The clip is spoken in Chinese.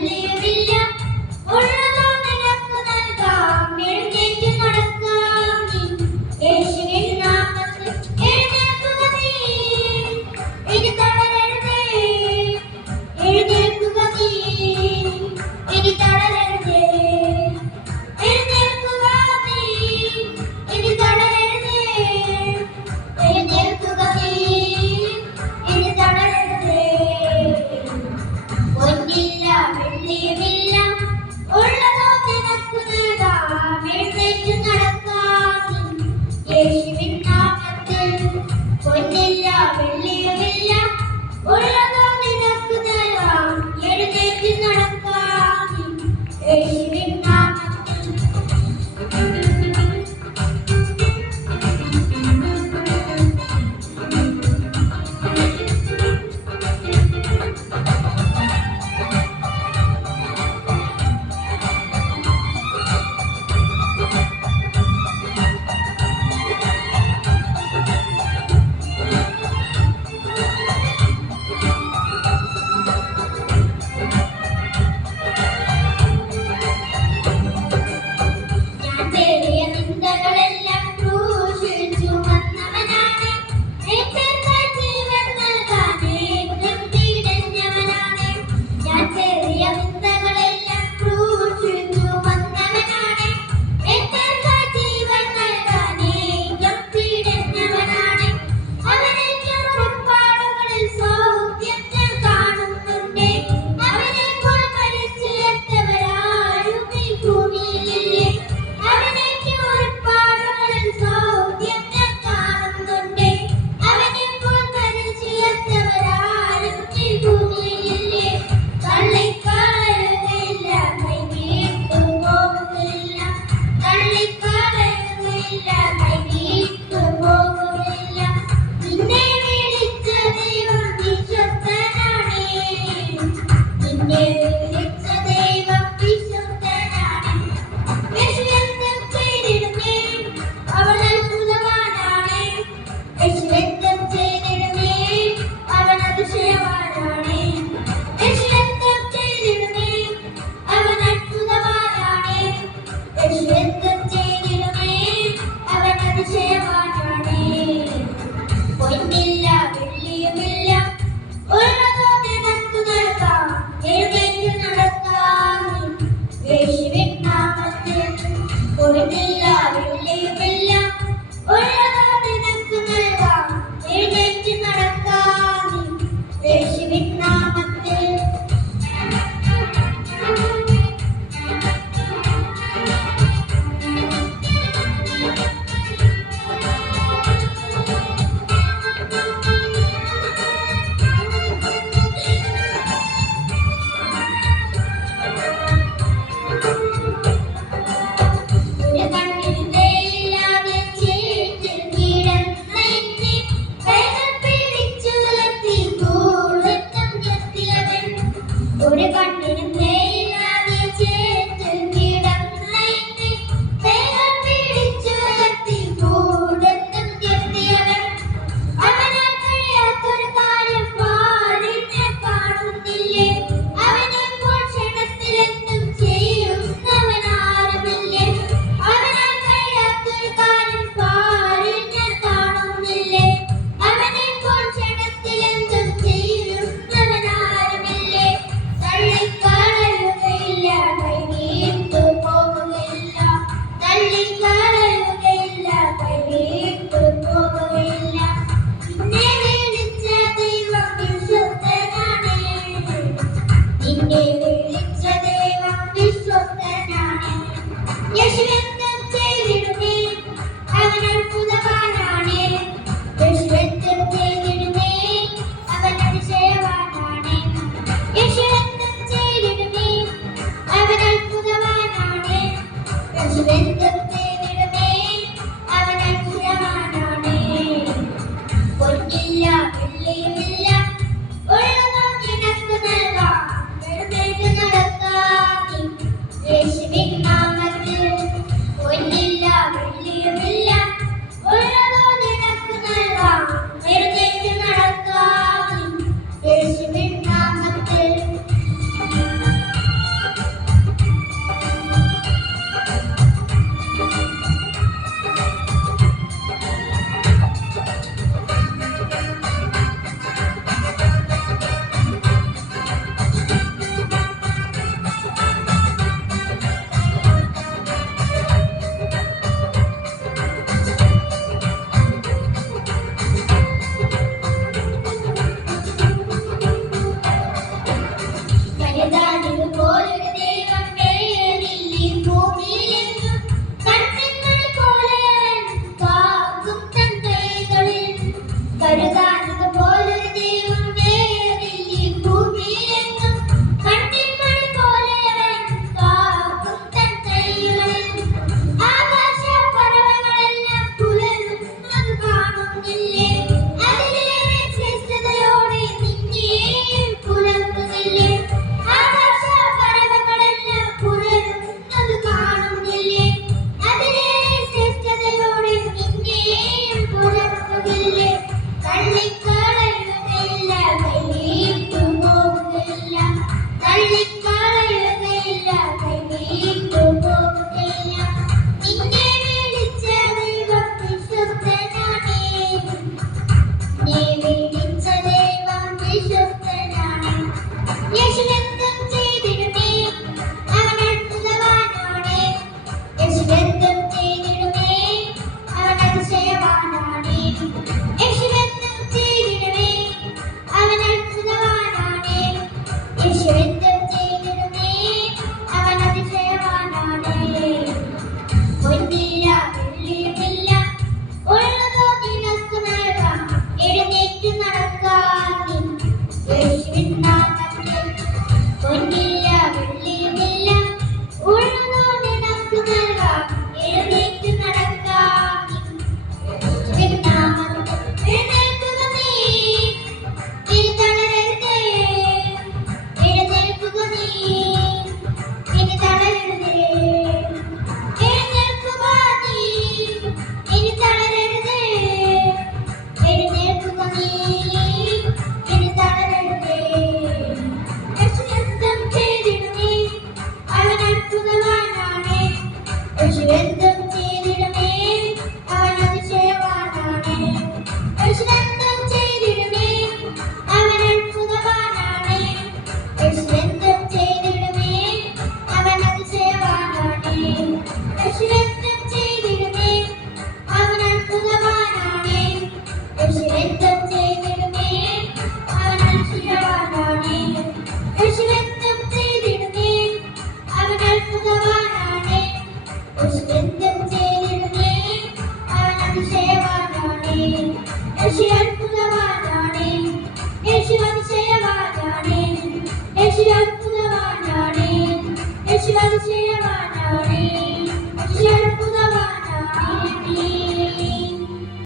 please. 捏学。